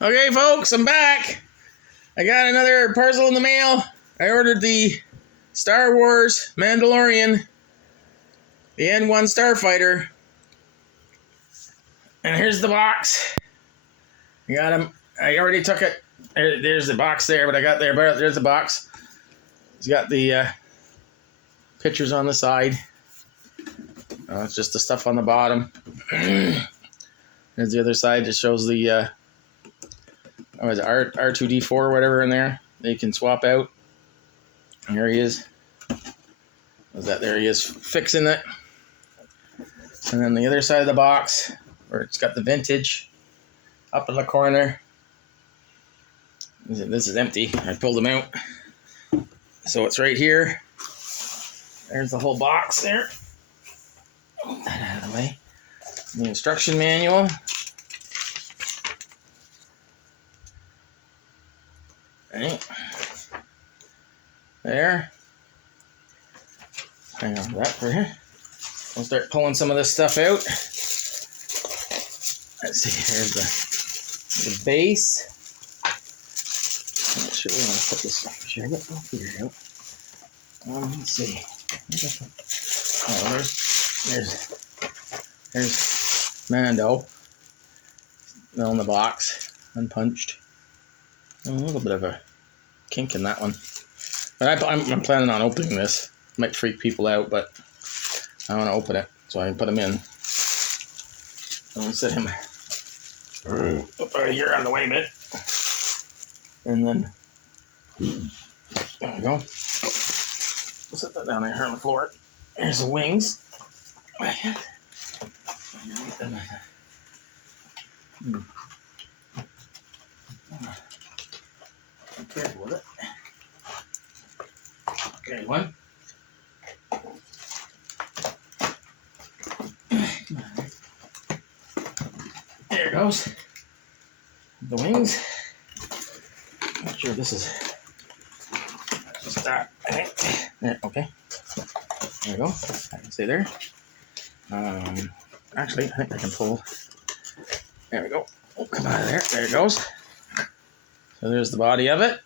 Okay, folks, I'm back. I got another parcel in the mail. I ordered the Star Wars Mandalorian, the N-1 Starfighter. And here's the box. I got him. I already took it. There's the box there, but I got there. But there's the box. It's got the pictures on the side. It's just the stuff on the bottom. There's the other side that shows the R2D4 or whatever in there. They can swap out. And here he is. There he is fixing it. And then the other side of the box, where it's got the vintage up in the corner. This is empty. I pulled them out. So it's right here. There's the whole box there. Move that out of the way. The instruction manual. Right. There. Hang on to that for here. We'll start pulling some of this stuff out. Let's see, here's the base. I'm not sure where I want to put this stuff here, but we'll figure it out. Let's see. Oh, there's Mando. Still in the box, unpunched. A little bit of a kink in that one. But I'm planning on opening this. Might freak people out, but I want to open it so I can put them in. I'm going to set him up right here on the way bit. And then, there we go. We'll set that down there on the floor. There's the wings. Be careful with it. Okay, one. There goes. The wings. Not sure this is just that. There, okay. There we go. I can stay there. Actually, I think I can pull. There we go. Oh, come out of there. There it goes. So there's the body of it.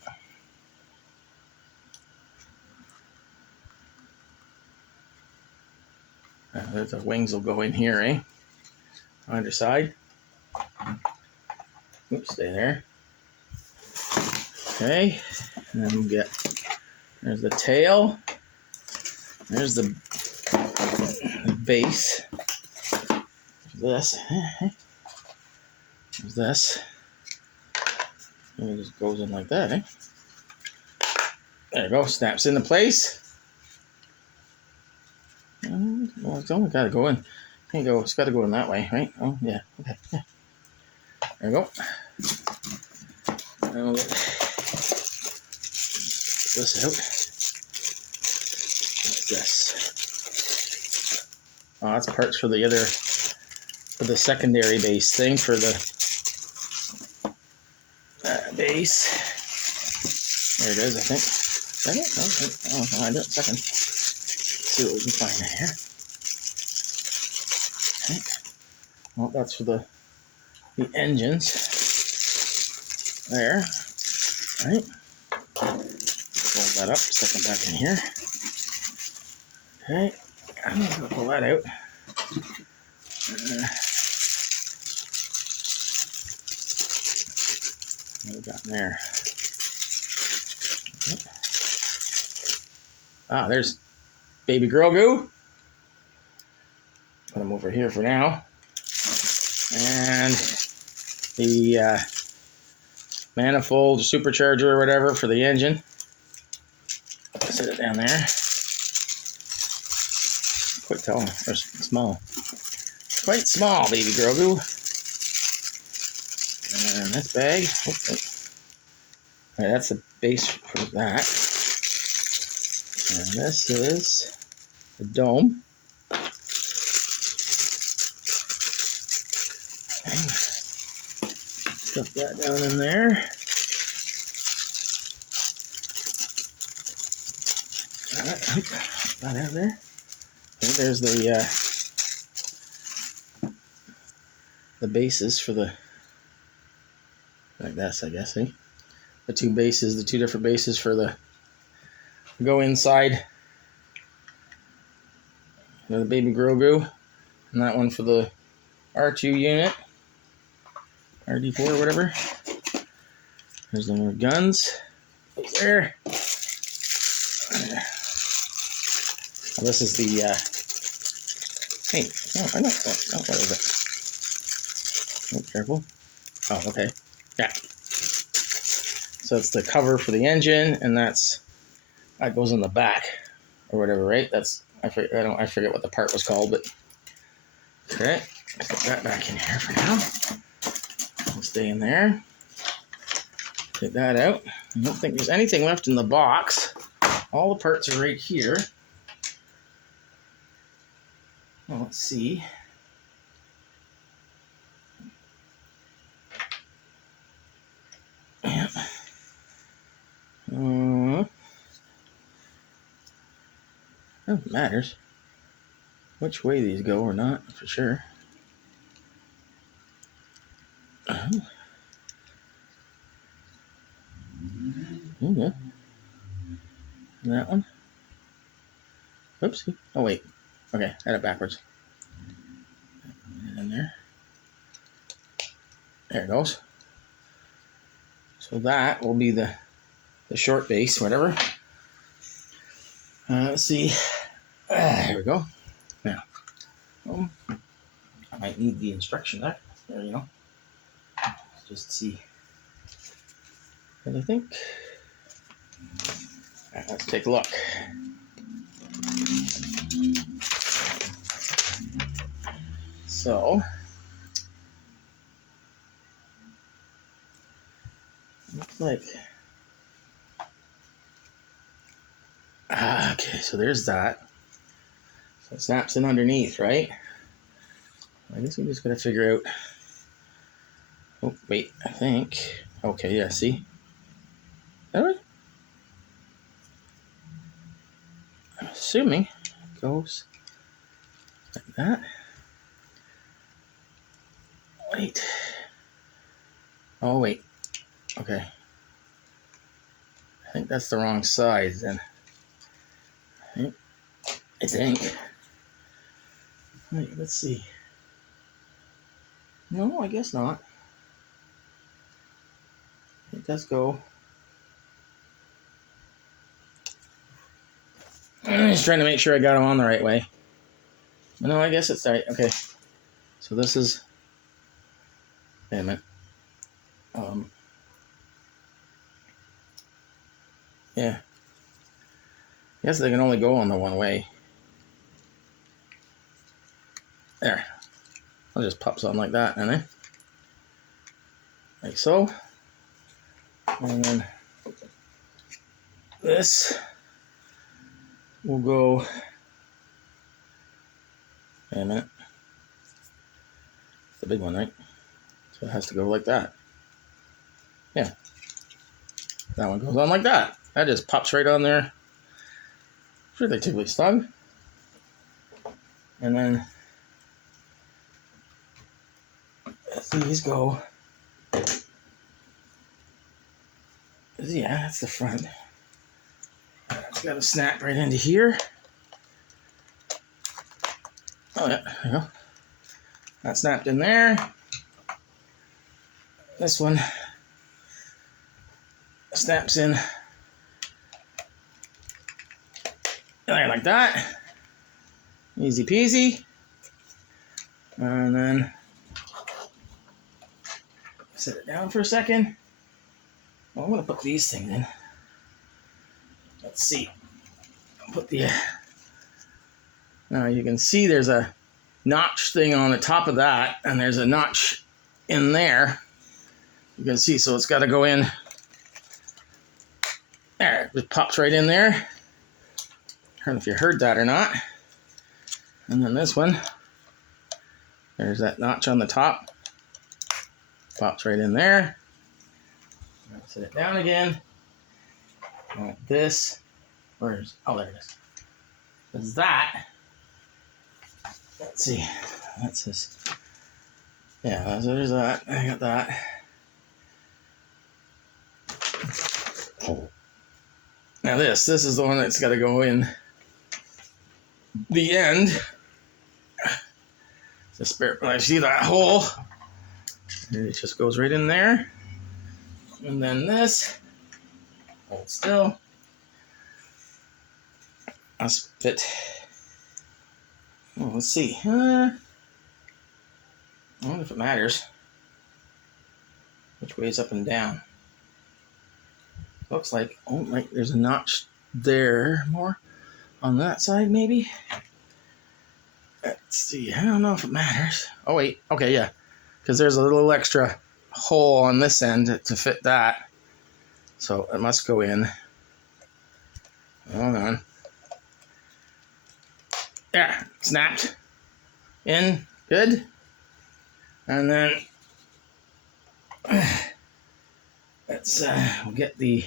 The wings will go in here, eh? Underside. Oops, stay there. Okay. And then we'll get, there's the tail. There's the base. There's this. There's this. And it just goes in like that, eh? There you go. Snaps into place. Well, it's only got to go in. Can't go. It's got to go in that way, right? Oh, yeah. Okay. Yeah. There we go. And we'll get this out. Like this. Oh, that's parts for the other, for the secondary base thing, for the base. There it is, I think. Is that it? No, I'll find it. Second. Let's see what we can find here. Okay. Well, that's for the engines. There. Right. Fold that up, stick it back in here. Okay. I'm going to pull that out. What we got in there? Okay. Ah, there's baby Grogu. Put him over here for now. And the manifold, supercharger or whatever for the engine. Set it down there. Quite tall, or small. Quite small, baby Grogu. And this bag. All right, that's the base for that. And this is the dome. Stuff that down in there. Alright, that out there. Okay, there's the bases for the like this, I guess, see? The two bases, the two different bases for the go inside. The baby Grogu, and that one for the R2 unit, RD4 or whatever. There's the more guns. There. Well, this is the, hey, no, I don't, oh, what is it? Oh, careful. Oh, okay. Yeah. So it's the cover for the engine, and that goes in the back, or whatever, right? I forget what the part was called, but okay. Put that back in here for now. It'll stay in there. Take that out. I don't think there's anything left in the box. All the parts are right here. Well, let's see. Yeah. It matters which way these go or not, for sure. Yeah. That one. Oopsie. Oh, wait. Okay, I had it backwards. In there. There it goes. So that will be the short base, whatever. Let's see. Here we go. Now, I might need the instruction there. There you go. Let's just see. What I think. Right, let's take a look. So, looks like. Okay, so there's that. So it snaps in underneath, right? I guess we just gotta figure out. Oh, wait, I think. Okay, yeah, see? All right. I'm assuming it goes like that. Wait. Oh, wait. Okay. I think that's the wrong side then. I think. Wait, let's see. No, I guess not. It does go. I'm just trying to make sure I got them on the right way. No, I guess it's right. Okay. So this is. Wait a minute. Yeah. I guess they can only go on the one way. There. I'll just pop something like that, and then like so. And then this will go. Wait a minute. It's the big one, right? So it has to go like that. Yeah. That one goes on like that. That just pops right on there. Relatively snug. And then as these go. Yeah, that's the front. It's got to snap right into here. Oh yeah, there you go. That snapped in there. This one snaps in there like that. Easy peasy. And then set it down for a second. Well, I'm going to put these things in. Let's see. I'll put the. Now you can see there's a notch thing on the top of that, and there's a notch in there. You can see, so it's got to go in. There, it just pops right in there. I don't know if you heard that or not. And then this one, there's that notch on the top. Pops right in there. Set it down again. Like this. Where's, oh, there it is. There's that. Let's see. That's this. Yeah, so there's that. I got that. Now this is the one that's got to go in the end. The spare, when I see that hole, it just goes right in there. And then this, hold still. That's fit. Oh, let's see. I wonder if it matters. Which way is up and down? Looks like, oh, like there's a notch there more on that side, maybe. Let's see. I don't know if it matters. Oh, wait. Okay, yeah. Because there's a little extra hole on this end to fit that. So it must go in. Hold on. Yeah, snapped in. Good. And then let's we'll get the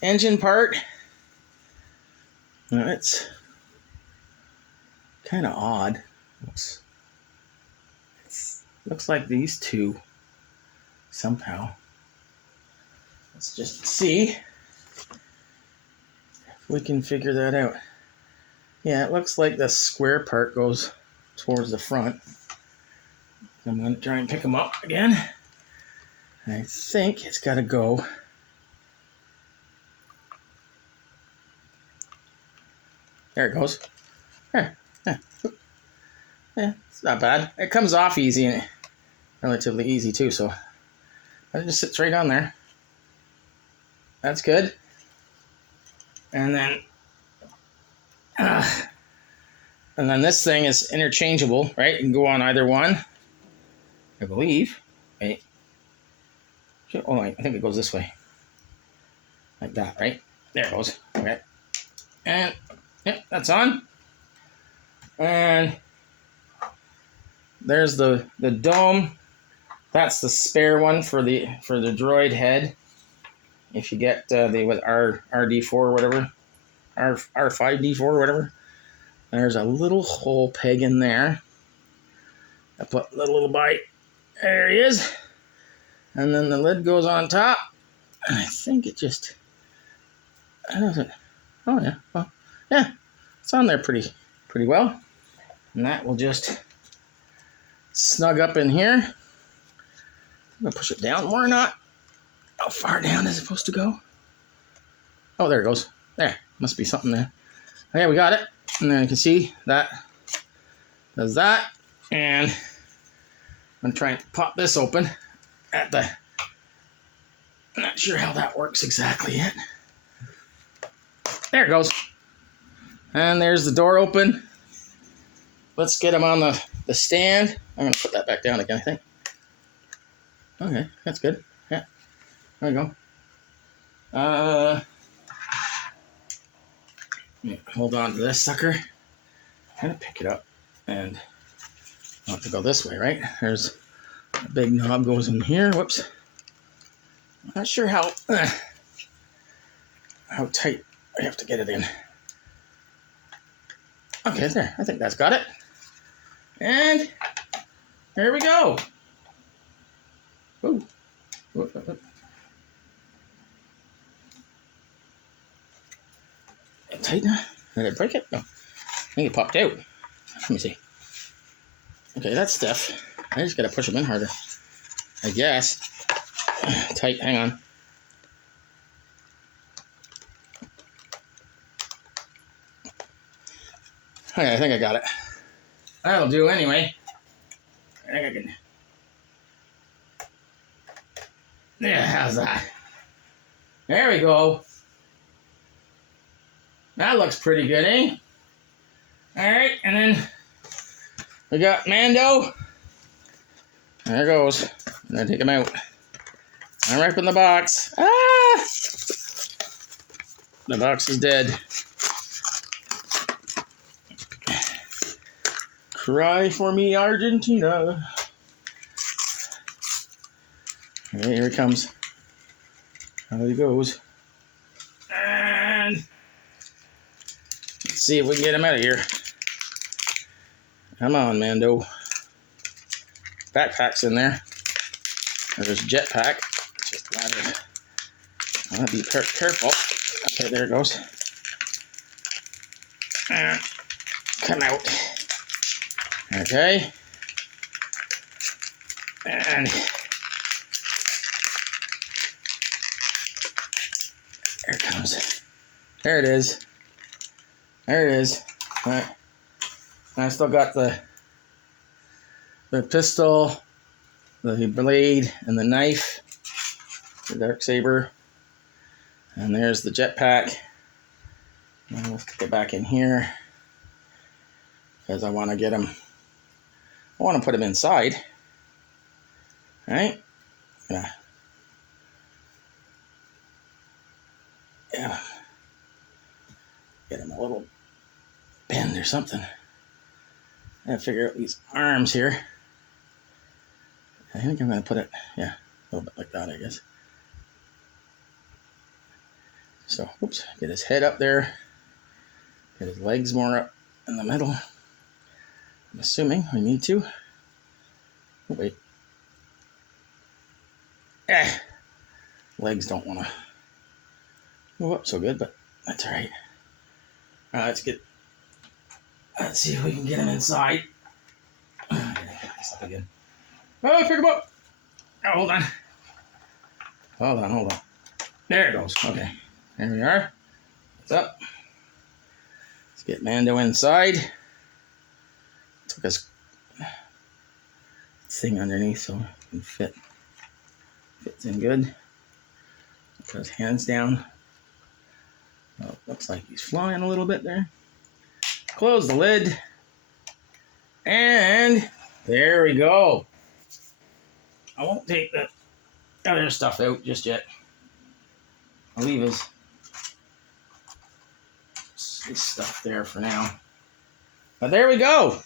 engine part. Now it's kind of odd. Looks like these two somehow. Let's just see if we can figure that out. Yeah, it looks like the square part goes towards the front. I'm going to try and pick them up again. I think it's got to go. There it goes. Yeah, it's not bad. It comes off easy and relatively easy too, so it just sits right on there. That's good. And then this thing is interchangeable, right? You can go on either one, I believe. Wait. Oh, I think it goes this way. Like that, right? There it goes. Okay. And, yep, that's on. And there's the dome. That's the spare one for the droid head. If you get the with RD4 or whatever, R5D4 or whatever, there's a little hole peg in there. I put the little bite. There he is. And then the lid goes on top. And I think it just, I don't know. Oh yeah, well, yeah, it's on there pretty well. And that will just snug up in here. I'm gonna push it down more or not. How far down is it supposed to go? Oh, there it goes. There, must be something there. Okay, we got it. And then you can see that does that. And I'm trying to pop this open at the, I'm not sure how that works exactly yet. There it goes. And there's the door open. Let's get him on the stand. I'm going to put that back down again, I think. Okay, that's good. Yeah, there we go. Hold on to this sucker. Kind of pick it up. And I want to go this way, right? There's a big knob goes in here. Whoops. I'm not sure how tight I have to get it in. Okay, there. I think that's got it. And there we go. Ooh. Whoop, whoop, whoop. Tight now? Did I break it? No. I think it popped out. Let me see. Okay, that's stiff. I just gotta push them in harder, I guess. Tight, hang on. Okay, I think I got it. That'll do anyway. I think I can. Yeah, how's that? There we go. That looks pretty good, eh? Alright, and then we got Mando. There goes. I'm gonna take him out. I'm ripping the box. Ah! The box is dead. Cry for me, Argentina. Okay, here it comes. How he goes. And let's see if we can get him out of here. Come on, Mando. Backpack's in there. There's jetpack. I want to be careful. Okay, there it goes. Come out. Okay. And there it comes. There it is. There it is. All right. And I still got the pistol, the blade, and the knife, the Darksaber. And there's the jetpack. And let's get back in here because I want to get him. I want to put him inside. All right. Yeah. Get him a little bend or something. I gotta figure out these arms here. I think I'm gonna put it, yeah, a little bit like that, I guess. So, oops, get his head up there. Get his legs more up in the middle. I'm assuming we need to. Oh, wait. Legs don't want to move up so good, but that's all right. All right, let's see if we can get him inside. Up again. Oh, pick him up. Oh, hold on. Hold on. There it goes. Okay, there we are. What's up? Let's get Mando inside. Took this thing underneath so it can fit. Fits in good. Put his hands down. Oh, looks like he's flying a little bit there. Close the lid. And there we go. I won't take the other stuff out just yet. I'll leave his stuff there for now. But there we go.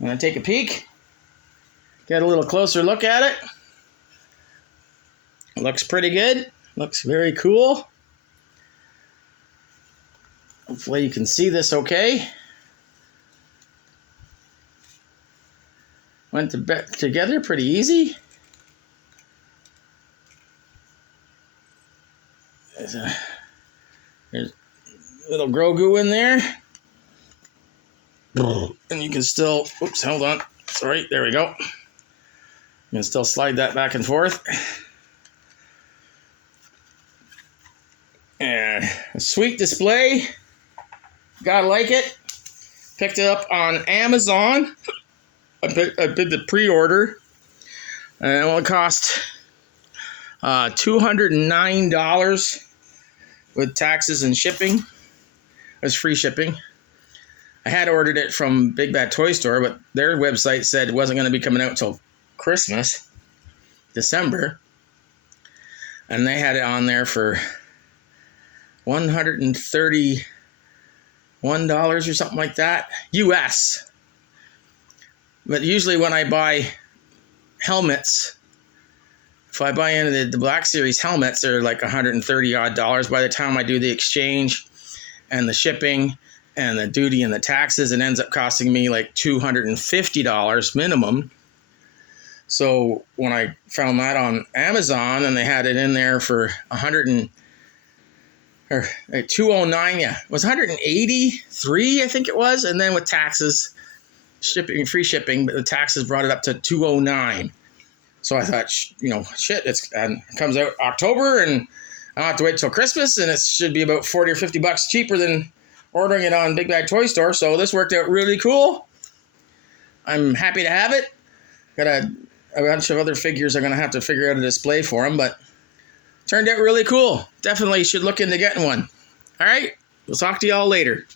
I'm going to take a peek. Get a little closer look at it. It looks pretty good. Looks very cool. Hopefully you can see this okay. Went together pretty easy. There's a little Grogu in there. And you can still, oops, hold on. Sorry, there we go. You can still slide that back and forth. And a sweet display. Gotta like it. Picked it up on Amazon. I did the pre-order. And it only cost $209 with taxes and shipping. It was free shipping. I had ordered it from Big Bad Toy Store, but their website said it wasn't going to be coming out until Christmas, December. And they had it on there for $131 or something like that, US. But usually when I buy helmets, if I buy into the Black Series helmets, they're like $130 odd. By the time I do the exchange and the shipping and the duty and the taxes, it ends up costing me like $250 minimum. So when I found that on Amazon and they had it in there for $209, yeah, it was $183, I think it was, and then with taxes, shipping, free shipping, but the taxes brought it up to $209. So I thought, shit, it comes out October, and I don't have to wait till Christmas, and it should be about $40 or $50 cheaper than ordering it on Big Bag Toy Store. So this worked out really cool. I'm happy to have it. Got a bunch of other figures I'm going to have to figure out a display for them, but turned out really cool. Definitely should look into getting one. All right, we'll talk to y'all later.